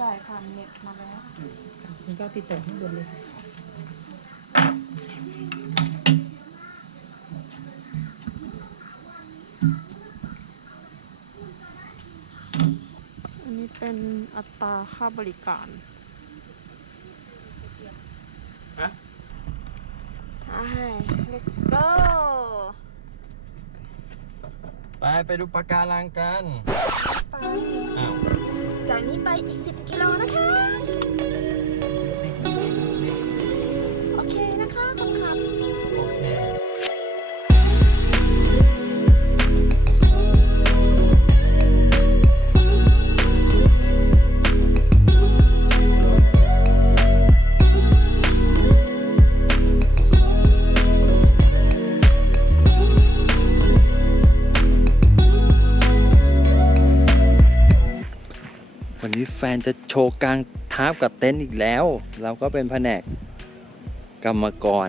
จ่ายผ่านเน็ตมาแล้วมันก็ติดต่อข้างบนเลยอันนี้เป็นอัตราค่าบริการฮะไป let's go ไปไปดูปะการังกัน ไป อ้าว จากนี้ไปอีก 10 กิโลนะคะ ว์กลางทาบกับเต็นท์อีกแล้ว เราก็เป็นแผนกกรรมกร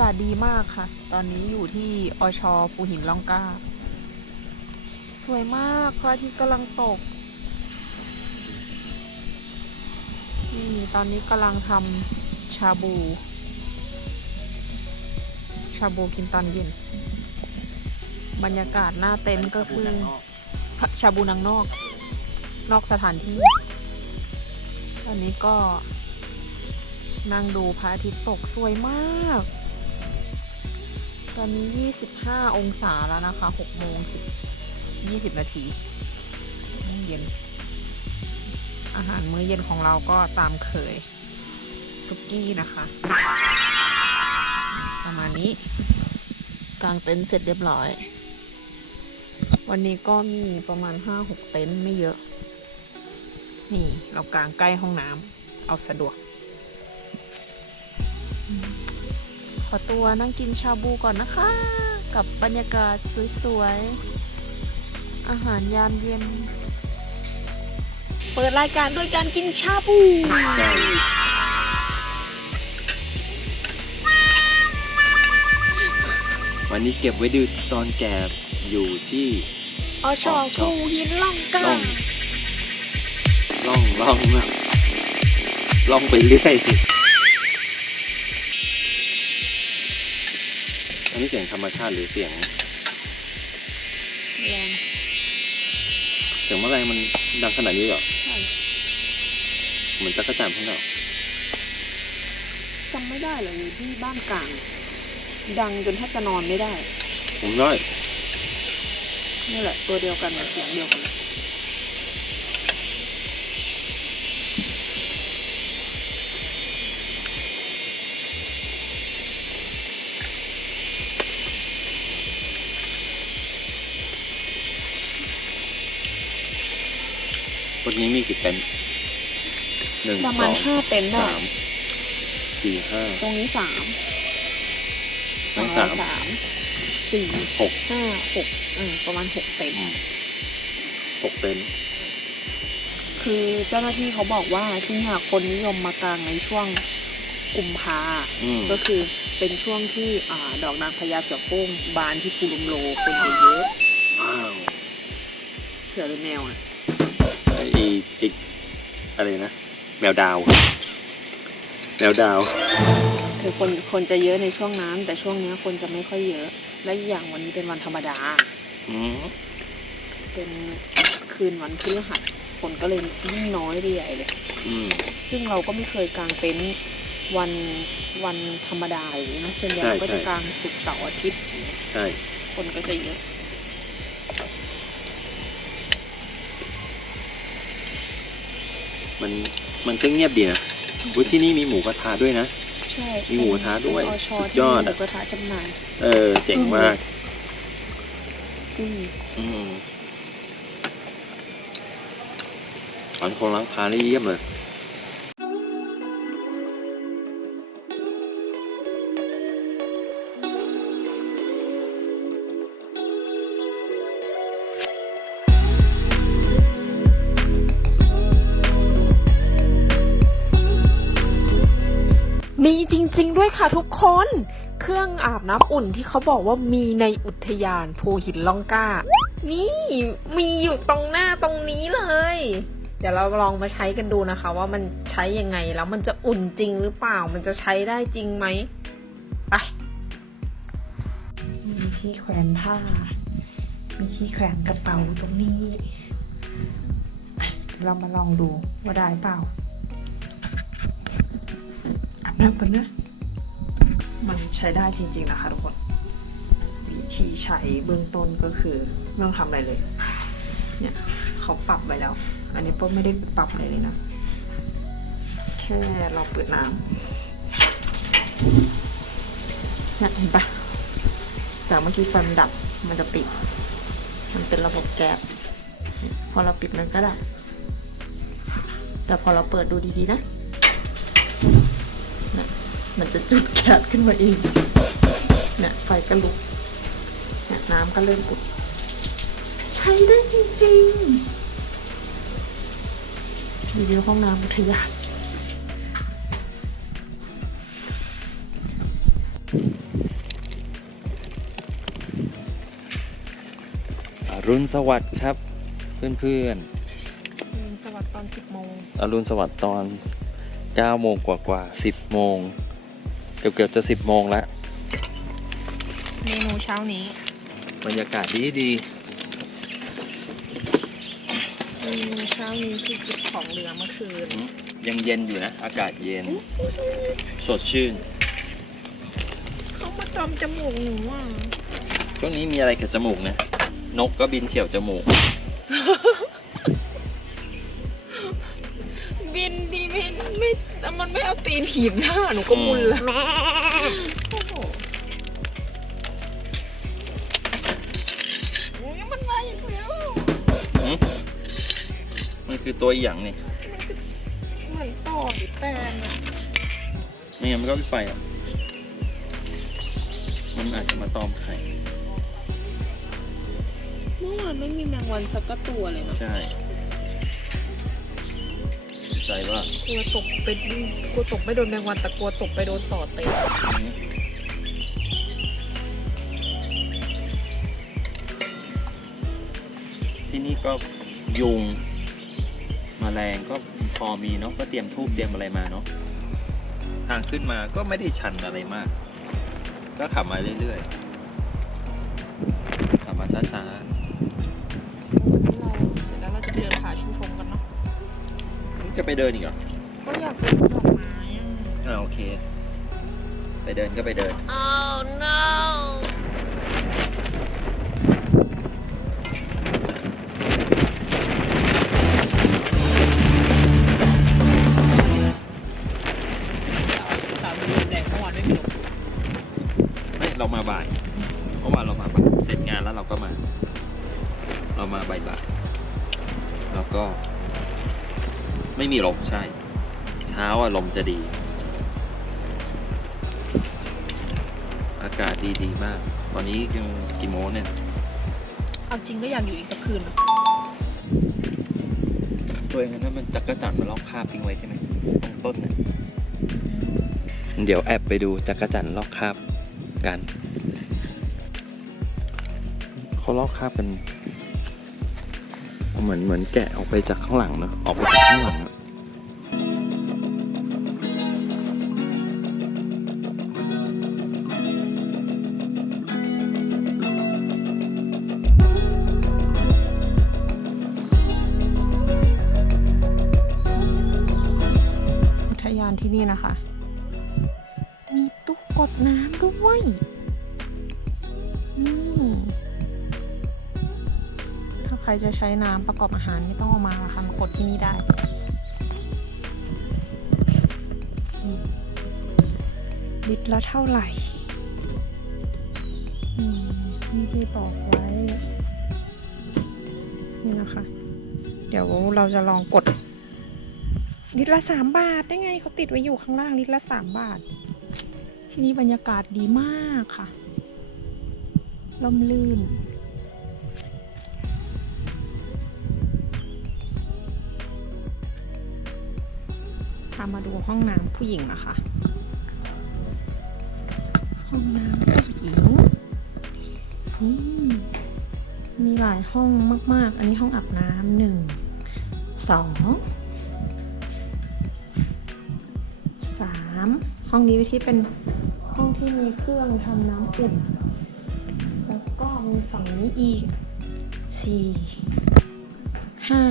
ากาศดีมากค่ะ ตอนนี้อยู่ที่อชภูหินล่องกล้า สวยมากพระอาทิตย์กำลังตก นี่ตอนนี้กำลังทำชาบู ชาบูกินตอนเย็น บรรยากาศหน้าเต็นท์ก็คือ ชาบูนางนอก นอกสถานที่ ตอนนี้ก็นั่งดูพระอาทิตย์ตกสวยมาก อนนี้ 25 องศาแล้วนะคะ6โมง10 20 นาทีเย็น อาหารมื้อเย็นของเราก็ตามเคยสุกี้นะคะ ประมาณนี้กางเต็นท์เสร็จเรียบร้อย วันนี้ก็มีประมาณ 5-6 เต็นท์ไม่เยอะ นี่เรากางใกล้ห้องน้ำเอาสะดวก ขอตัวนั่งกินชาบูก่อนนะคะ กับบรรยากาศสวยๆ อาหารยามเย็น เปิดรายการด้วยการกินชาบูใช่วันนี้เก็บไว้ดูตอนแก่อยู่ที่อชอภูหินล่องกาล่องล่องล่องล่องล่องไปเรื่อย นนี้เสียงธรรมชาติหรือเสียงแรงเสียงแมลงมันดังขนาดนี้เหรอใช่เหมือนจักรจันทร์พวกเราจำไม่ได้เลยที่บ้านกลาง ดังจนแทบจะนอนไม่ได้ ผมน้อยนี่แหละ ตัวเดียวกันเสียงเดียวกัน วันนี้มีกี่เต็นท์หนึ่งประสมาอณงห้าเต็นท์ได้สามสี่ห้าตรงนี้สามทั้งสามสามสี่หกห้าหกอืมประมาณหกเต็นท์ อืมหกเต็นท์คือเจ้าหน้าที่เขาบอกว่าที่เนี่ยคนนิยมมากางในช่วงกุมภาอืมก็คือเป็นช่วงที่อ่าดอกนางพญาเสือโคร่งบานที่ภูลมโลคนจะเยอะว้าวเสือหรือแมวอะ ไอ้ไอ้อะไรนะ แมวดาว แมวดาวเคือคนคนจะเยอะในช่วงนั้น แต่ช่วงเนี้ยคนจะไม่ค่อยเยอะ และอีกอย่างวันนี้เป็นวันธรรมดา อืมเป็นคืนวันพฤหัสคนก็เลยยิ่งน้อยไปใหญ่เลย อืม ซึ่งเราก็ไม่เคยกางเต็นท์วันวันธรรมดาอย่างนี้นะส่วนใหญ่ใช่เราก็จะใช่กางศุกร์เสาร์อาทิตย์อย่างเงี้ยใช่ คนก็จะเยอะ มันมันก็เงียบดีนะวุ้ยที่นี่มีหมูกระทะด้วยนะ ใช่มีหมูกระทะด้วยเป็นอชสุดที่ยอดมีหอะ มูกระทะจำหน่าย เออ เจ๋งมาก อืมอืมถอนคนล้างพาได้เยี่ยมเลย ริงด้วยค่ะทุกคน เครื่องอาบน้ำอุ่นที่เขาบอกว่ามีในอุทยานภูหินล่องก้านี่มีอยู่ตรงหน้าตรงนี้เลย เดี๋ยวเราลองมาใช้กันดูนะคะ ว่ามันใช้ยังไงแล้วมันจะอุ่นจริงหรือเปล่า มันจะใช้ได้จริงไหมไปมีที่แขวนผ้า มีที่แขวนกระเป๋าตรงนี้ เรามาลองดูว่าได้เปล่าอาบน้ำก่อนนะ มันใช้ได้จริง ๆ นะคะทุกคน วิธีใช้เบื้องต้นก็คือไม่ต้องทำอะไรเลย เนี่ยเขาปรับไว้แล้ว อันนี้ป้าไม่ได้ปรับอะไรเลยนะ แค่เราเปิดน้ำเนี่ยเห็นปะจากเมื่อกี้ไฟมันดับมันจะปิด มันเป็นระบบแก๊สพอเราปิดมันก็ดับแต่พอเราเปิดดูดีๆนะ มันจะจุดแก๊สขึ้นมาเองเนี่ยไฟก็ลุกเนี่ยน้ำก็เริ่มอุดใช้ได้จริงๆรีวิวห้องน้ำอุทยานอรุณสวัสดิ์ครับ เพื่อนสวัสดีตอนสิบโมงๆอรุณสวัสดิ์ตอน9โมงกว่าๆ10โมง เกือบๆจะ10โมงแล้ว เมนูเช้านี้ บรรยากาศดีดี เมนูเช้านี้คือเก็บของเหลือเมื่อคืนๆยังเย็นอยู่นะ อากาศเย็น สดชื่น เขามาจอมจมูกหนูอะช่วงนี้มีอะไรกับจมูกนะ นกก็บินเฉียวจมูก บินดีไม่ไม่ แต่มันไม่เอาตีนถีบหน้าหนูก็มุนละโอ้โหอุ๊ยมันมาอีกแล้วมันคือตัวอย่างนี่เหมือนต่อหรือแตนอะไม่งั้นมันก็ไม่ไปหรอกมันอาจจะมาตอมไข่ เมื่อวานไม่มีแมงวันสักกระตัวเลยนะใช่ ใจว่ากลัวตกไปกลัวตกไม่โดนแมงวันแต่กลัวตกไปโดนต่อเตะอืมที่นี่ก็ยุงมแมลงก็พอมีเนาะก็เตรียมทูบเตรียมอะไรมาเนาะทางขึ้นมาก็ไม่ได้ชันอะไรมาก ก็ขับมาเรื่อยๆขับมาช้าเจะไปเดินอีกเหรอก็อยากไปดูดอกไม้อะอ่าโอเค ไปเดินก็ไปเดินสามเดือนแดงเมื่อวานไม่มีลมไม่เรามาบ่ายเมื่อวานเรามาบ่ายเสร็จงานแล้วเราก็มา เรามาบ่ายบ่ายๆแล้วก็ ไม่มีลมใช่ เช้าอะลมจะดี อากาศดีดีๆมาก ตอนนี้ยังกี่โมงเนี่ย เอาจริงก็อยากอยู่อีกสักคืนนะตัวเองนั้นมันจักรจันทร์มาลอกคราบทิ้งไว้ใช่ไหมตรงต้นเนี่ยเดี๋ยวแอบไปดูจักรจันทร์ลอกคราบกันเขาลอกคราบกัน เหมือนเหมือนแกะออกไปจากข้างหลังเนาะออกไปจากข้างหลังอะยานที่นี่นะคะ มีตู้กกดน้ำด้วย นี่ ใครจะใช้น้ำประกอบอาหารไม่ต้องเอามาละค่ะมากดที่นี่ได้ลิตรละเท่าไหร่อืมนี่ที่บอกไว้ นี่นะคะ เดี๋ยวเราจะลองกดลิตรละสามบาทได้ไงเขาติดไว้อยู่ข้างล่างลิตรละสามบาท ที่นี่บรรยากาศดีมากค่ะลมลื่น มาดูห้องน้ำผู้หญิงนะคะ ห้องน้ำผู้หญิงนี่มีหลายห้องมาก ๆ อันนี้ห้องอาบน้ำหนึ่งสองสามห้องนี้ที่เป็นห้องที่มีเครื่องทำน้ำอุ่น แล้วก็มีฝั่งนี้อีกสี่ห้า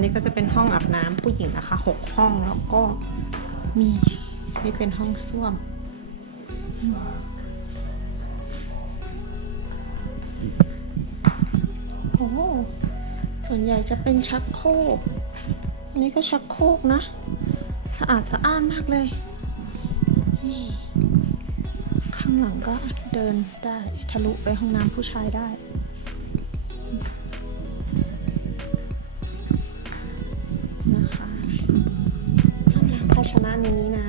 นนี้ก็จะเป็นห้องอาบน้ำผู้หญิงนะคะหกห้องแล้วก็มีนี่เป็นห้องส้วม โอ้ส่วนใหญ่จะเป็นชักโครกอันนี้ก็ชักโครกนะ สะอาดสะอ้านมากเลย ข้างหลังก็เดินได้ทะลุไปห้องน้ำผู้ชายได้ ชนะในนี้นะ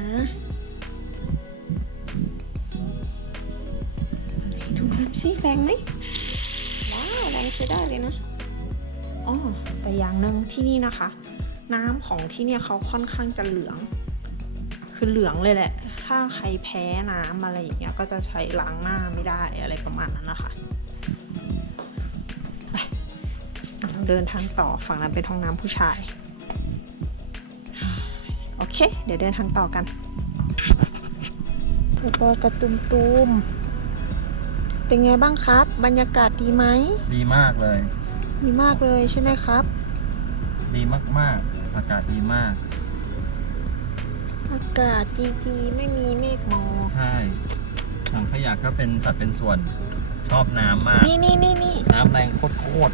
ดูน้ำสิแรงไหมว้าวแรงใช้ได้เลยนะอ๋อแต่อย่างหนึ่งที่นี่นะคะ น้ำของที่เนี่ยเขาค่อนข้างจะเหลือง คือเหลืองเลยแหละ ถ้าใครแพ้น้ำอะไรอย่างเงี้ยก็จะใช้ล้างหน้าไม่ได้อะไรประมาณนั้นนะคะเราเดินทางต่อฝั่งนั้นเป็นห้องน้ำผู้ชาย เค เดี๋ยวเดินทางต่อกันแล้วก็กระตุมตูมๆเป็นไงบ้างครับ บรรยากาศดีไหม ดีมากเลย ดีมากเลยใช่ไหมครับ ดีมากๆ อากาศดีมาก อากาศดีๆไม่มีเมฆหมอกใช่ถังขยะก็เป็นสัดเป็นส่วน ชอบน้ำมาก นี่นี่นี่นี่น้ำแรงโคตร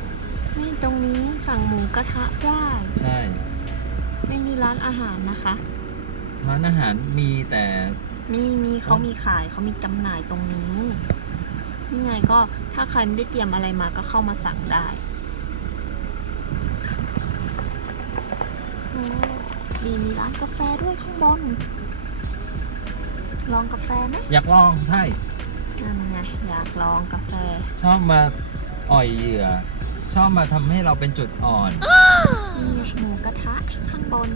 นี่ตรงนี้สั่งหมูกระทะได้ๆใช่ ไม่มีร้านอาหารนะคะ ร้านอาหารมีแต่มีมีเขามีขายเขามีจำหน่ายตรงนี้นี่ไงก็ถ้าใครไม่ได้เตรียมอะไรมาก็เข้ามาสั่งได้โอ้ดีมีร้านกาแฟด้วยข้างบน ลองกาแฟไหมอยากลองใช่นั่นไงอยากลองกาแฟ ชอบมาอ่อยเหยื่อ ชอบมาทำให้เราเป็นจุดอ่อนนี่ไงหมูกระทะข้างบน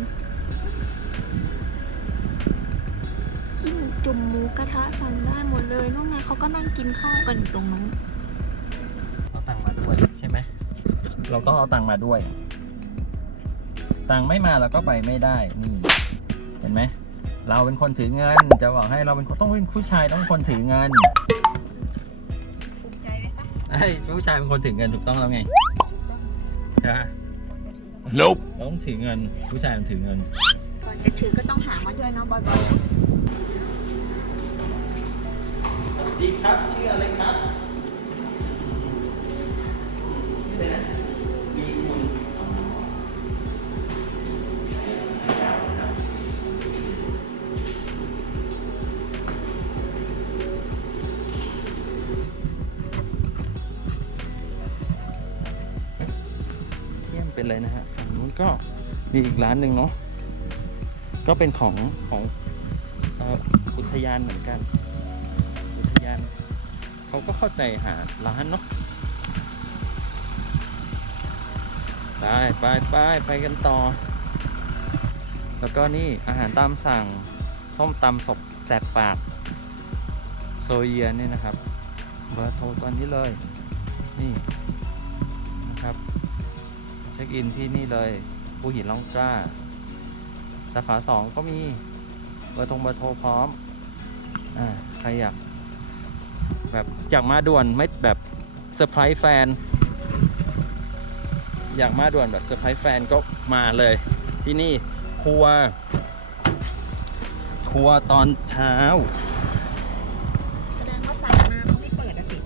กินจุ่มหมูกระทะสั่งได้หมดเลยนู่นไงเขาก็นั่งกินข้าวกันอยู่ตรงนู้นเอาตังค์มาด้วยใช่ไหม เราต้องเอาตังค์มาด้วย ตังค์ไม่มาเราก็ไปไม่ได้ นี่ เห็นไหม เราเป็นคนถือเงิน จะบอกให้เราเป็นคนต้องเป็นผู้ชายต้องเป็นคนถือเงินภูมิใจ ไหมคะไอ้ยผู้ชายเป็นคนถือเงินถูกต้องแล้วไงใช่ไหม Nope. เราต้องถือเงิน ผู้ชายมันถือเงิน ก่อนจะถือก็ต้องหามาด้วยเนาะบอยสวัสดีครับชื่ออะไรครับมี มีอีกร้านหนึ่งเนาะก็เป็นของของอุทยานเหมือนกัน อุทยานเขาก็เข้าใจหาร้านเนาะไปไปไปไปกันต่อ แล้วก็นี่อาหารตามสั่งส้มตำศพแสบปากโซเยียนี่นะครับเบอร์โทรตอนนี้เลย นี่นะครับ เช็คอินที่นี่เลย ภูหินล่องกล้า สาขาสองก็มีเบอร์โทรเบอร์โทรพร้อม อ่า ใครอยาก แบบอยากมาด่วนไม่แบบเซอร์ไพรส์แฟน อยากมาด่วนแบบเซอร์ไพรส์แฟนก็มาเลย ที่นี่ครัว ครัวตอนเช้าแสดงว่าสั่งมาเขาไม่เปิดอะสิ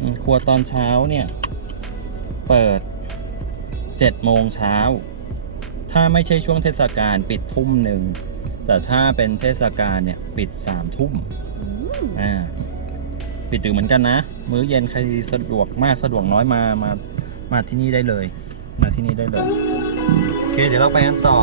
อืมครัวตอนเช้าเนี่ย เปิด7โมงเช้า ถ้าไม่ใช่ช่วงเทศกาลปิดทุ่มหนึ่ง แต่ถ้าเป็นเทศกาลเนี่ยปิด3ทุ่มอ่าปิดดึกเหมือนกันนะ มื้อเย็นใครสะดวกมากสะดวกน้อยมามามาที่นี่ได้เลย มาที่นี่ได้เลย โอเค เดี๋ยวเราไปกันต่อ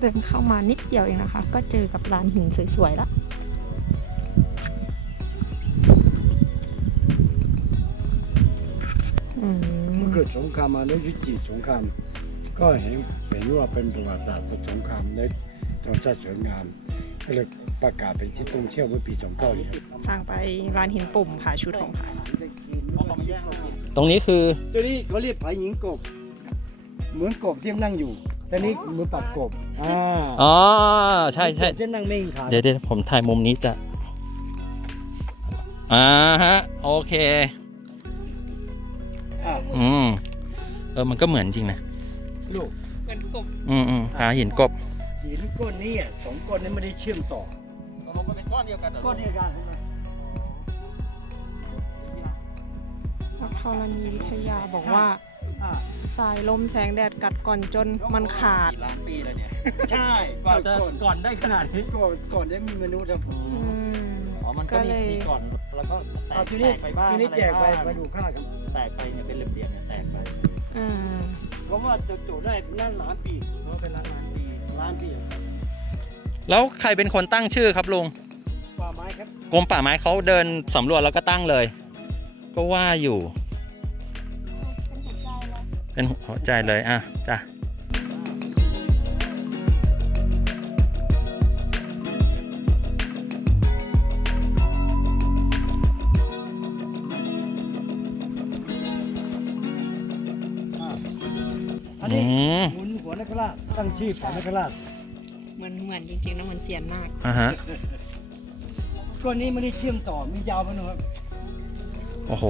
เดินเข้ามานิดเดียวเองนะคะ ก็เจอกับร้านหินสวยๆแล้วอืมเมื่อเกิดสงครามมาในวิจิตรสงคราม ก็เห็นเห็นว่าเป็นประวัติศาสตร์สงครามในธรรมชาติสวยงามก็เลยประกาศเป็นที่ท่องเที่ยวเมื่อปี29เนี่ยทางไปร้านหินปุ่มผาชูทองค่ะตรงนี้คือ ตัวนี้เขาเรียกผาหญิงกบ เหมือนกบที่นั่งอยู่ แต่นี้เหมือนปักกบอ่าอ๋อใช่ใช่กบที่นั่งไม่ยิงขาเดี๋ยวเดี๋ยวผมถ่ายมุมนี้จะอ่าฮะโอเคอ่าอืมเออมันก็เหมือนจริงนะลูกเหมือนกบอืมอืมหาหินกบหินก้อนนี้อะสองก้อนนี้ไม่ได้เชื่อมต่อมันเป็นก้อนเดียวกันก้อนเดียวกันใช่ไหมนักธรณีวิทยาบอกว่าอ่า สายลมแสงแดดกัดก่อนจนมันขาด กี่ล้านปีแล้วเนี่ยใช่ก่อนจะก่อนก่อนได้ขนาดนี้ก่อนก่อนได้มีมนุษย์ครับอืม อ๋อมันก็ก็มีเลยมีก่อนแล้วก็แตอ่ากทีแตนี้กไปบ้างทีนี้อะไรแจกไปบ้างมาดูค่าครับแตกไปเนี่ยเป็นเหลี่ยมๆเนี่ยแตกไปอืมเพราะว่าจะโตได้นั่นล้านปีเพราะเป็นล้านล้านปีล้านปีแล้วใครเป็นคนตั้งชื่อครับลุงป่าไม้ครับกรมป่าไม้เขาเดินสำรวจแล้วก็ตั้งเลย ก็ว่าอยู่ เป็นหัวใจเลยอะจ้ะอันอืนี้มหมุนหัวนักราชตั้งชื่อผานักราชเหมือนเหมือนจริงๆนะเหมือนเสียนนาคอะฮะก้อนนี้ไม่ได้เชื่อมต่อมียาวไปหน่อยครับโอ้โห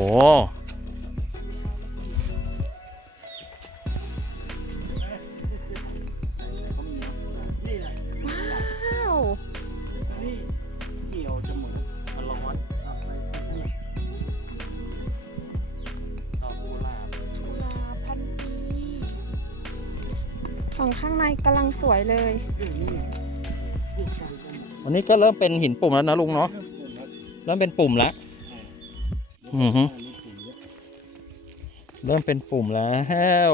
สวยเลยเรื่องนี้พูดกันกันวันนี้ก็เริ่มเป็นหินปุ่มแล้วนะลุงเนาะเรื่องปุ่มครับเริ่มเป็นปุ่มแล้วอือฮึเริ่มเป็นปุ่มแล้ว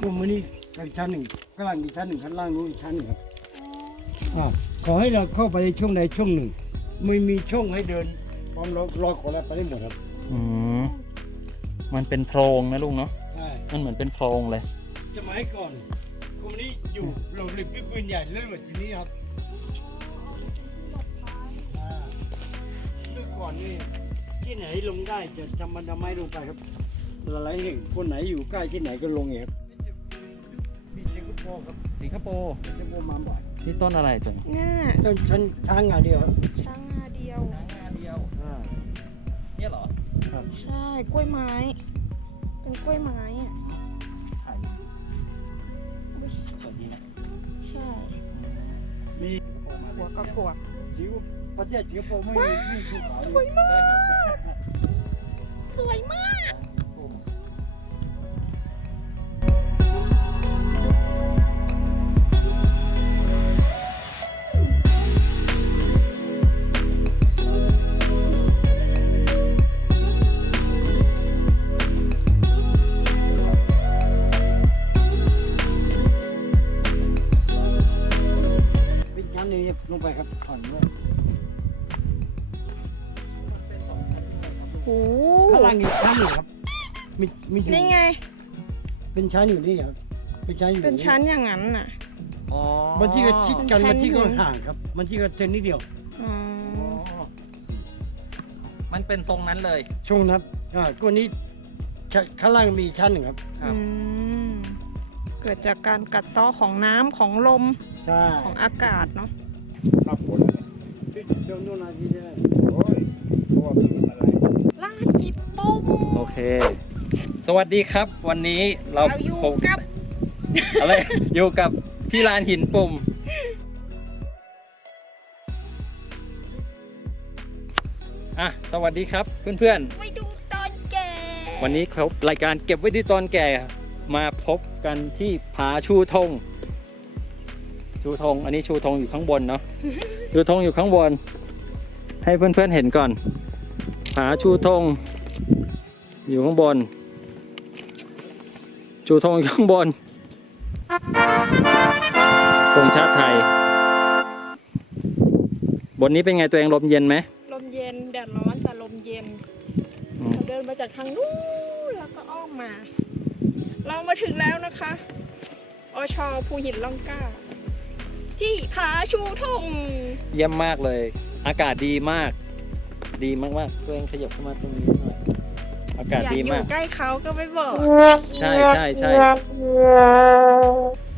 ปุ่มมันนี่อีกชั้นหนึ่งข้างล่างอีกชั้นหนึ่งข้างล่างนู้นอีกชั้นหนึ่งครับอ่าขอให้เราเข้าไปในช่วงใดช่วงหนึ่ง ไม่มีช่องให้เดินพร้อมรอรอขอแล้วไปได้หมดครับอืมมันเป็นโพรงนะลุงเนาะใช่มันเหมือนเป็นโพรงเลยสมัยก่อน กลุ่มนี้อยู่หลบหลีกด้วยปืนใหญ่เล่นแบบนี้ครับอ่าเมื่อก่อนนี่ที่ไหนลงได้จะทำมันทำไมลงไปครับหลายๆแห่งคนไหนอยู่ใกล้ที่ไหนก็ลงเองครับมีสิงคโปร์ครับสิงคโปร์สิงคโปร์มาบ่อยนี่ต้นอะไรจังเนี่ยต้นช้างช้างงาเดียวครับช้างงาเดียว ช้างงาเดียว อ่าเนี่ยเหรอ ครับ ใช่ กล้วยไม้ เป็นกล้วยไม้อะ ใช่ มีหัวกระกวกสิงคประเทศสิงคโปร์ไม่มีไม่มีภูเขาสเลวยยมาก สวยมาก เป็นชั้นอยู่นี่ครับเป็นชั้นอยู่เป็นชั้นอย่างนั้นน่ะ อ๋อมันที่ก็ชิดกันเป็นชั้นมันที่ก็หินห่างครับมันที่ก็เทนนิดเดียวอ๋อมันเป็นทรงนั้นเลย ช่วงนั้นอ่าตัวนี้ชั้นข้างล่างมีชั้นหนึ่งครับครับอืมก็กิดจากการกัดเซ้อของน้ำของลมใช่ของอากาศเนาะครับฝนที่เจ้าโน่นนาทีได้โอ้ยเพราะว่าไม่มีอะไรลาดฮิปโป้มโอเค สวัสดีครับ วันนี้เราเราอยู่ผมกับอะไรอยู่กับที่ลานหินปุ่ม อะ สวัสดีครับเพื่อนไปดูตอนแก่ๆ วันนี้เขารายการเก็บไว้ที่ตอนแก่มาพบกันที่ผาชูธงชูธงอันนี้ชูธงอยู่ข้างบนเนาะ ชูธงอยู่ข้างบน ให้เพื่อนๆเห็นก่อนผาชูธงอยู่ข้างบน ชูธงอยู่ข้างบนธงชาติไทย บนนี้เป็นไงตัวเองลมเย็นไหมลมเย็นแดดร้อนแต่ลมเย็นอืมเราเดินมาจากทางนู้นแล้วก็อ้อมมา เรามาถึงแล้วนะคะอชภูหินล่องกล้า ที่ผาชูธงเยี่ยมมากเลย อากาศดีมาก ดีมากๆตัวเองขยับเข้ามาตรงนี้หน่ อยอากาศอยากดีอมายู่กใกล้เขาก็ไม่บอก ใช่ใช่ใช่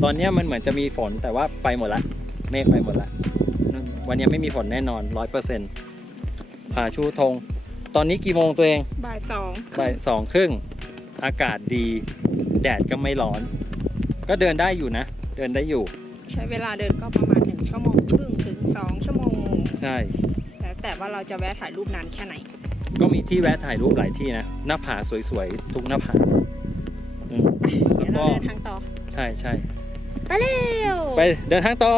ตอนเนี้ยมันเหมือนจะมีฝนแต่ว่าไปหมดละ เมฆไปหมดละ วันนี้ไม่มีฝนแน่นอนร้อยเปอร์เซ็นต์ผาชูธง ตอนนี้กี่โมงตัวเอง บ่ายสองบ่ายสองครึ่ง อากาศดี แดดก็ไม่ร้อน ก็เดินได้อยู่นะ เดินได้อยู่ ใช้เวลาเดินก็ประมาณหนึ่งชั่วโมงครึ่งถึงสองชั่วโมง ใช่แล้วแต่ว่าเราจะแวะถ่ายรูปนานแค่ไหน ก็มีที่แวะถ่ายรูปหลายที่นะ หน้าผาสวยๆ ทุกหน้าผาอืมเดี๋ยวเราเดินทางต่อ ใช่ใช่ไปเร็วไปเดินทางต่อ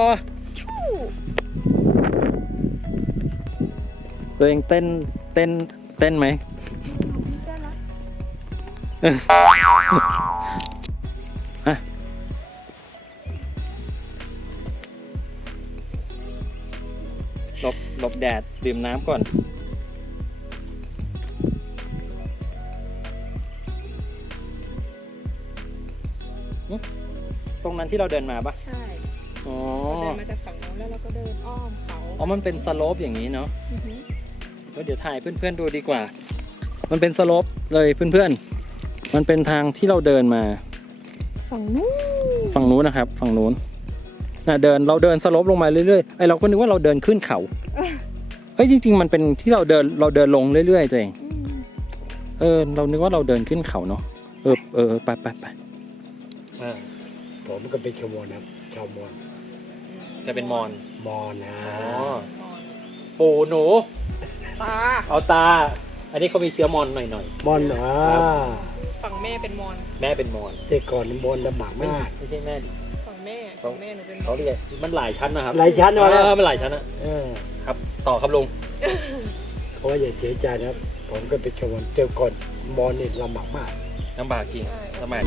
ชู่ตัวเองเต้นเต้นเต้นไหมได้ละอะหลบหลบแดดดื่มน้ำก่อน ตรงนั้นที่เราเดินมาปะใช่อ๋อเราเดินมาจากฝั่งโน้นแล้วเราก็เดินอ้อมเขาอ๋อมันเป็นสโลปอย่างนี้เนาะอือหือก็เดี๋ยวถ่ายเพื่อนๆดูดีกว่า มันเป็นสโลปเลยเพื่อนๆ มันเป็นทางที่เราเดินมา ฝั่งนู้นฝั่งนู้นนะครับ ฝั่งนู้นน่ะเดินเราเดินสโลปลงมาเรื่อยๆไอเราก็นึกว่าเราเดินขึ้นเขาเฮ้ยจริง ๆ มันเป็นที่เราเดินเราเดินลงเรื่อยๆตัวเอง อืมเออ เรานึกว่าเราเดินขึ้นเขาเนาะเออเออเออไปไปไป อ่าผมก็เป็นชาวมอญนะครับชาวมอญจะเป็นมอนมอญนะปูหนู ตาเอาตา อันนี้เขามีเชื้อมอนหน่อย มอญอ่าฝั่งแม่เป็นมอนๆ แม่เป็นมอนแต่ก่อนมอญลำบากไม่มาก ไม่ใช่แม่ดิฝั่งแม่เขาฝั่งแม่หนูเป็นมเขาอนเรียกมันหลายชั้นนะครับหลายชั้นเอมาแล้วอมันหลายชั้นอะเออครับ ต่อครับลุงเพราะว่าอย่าเสียใจนะครับ ผมก็เป็นชาวมอญเจอก่อนมอญนี่ลำบากมากลำบากจริงใช่ลำบาก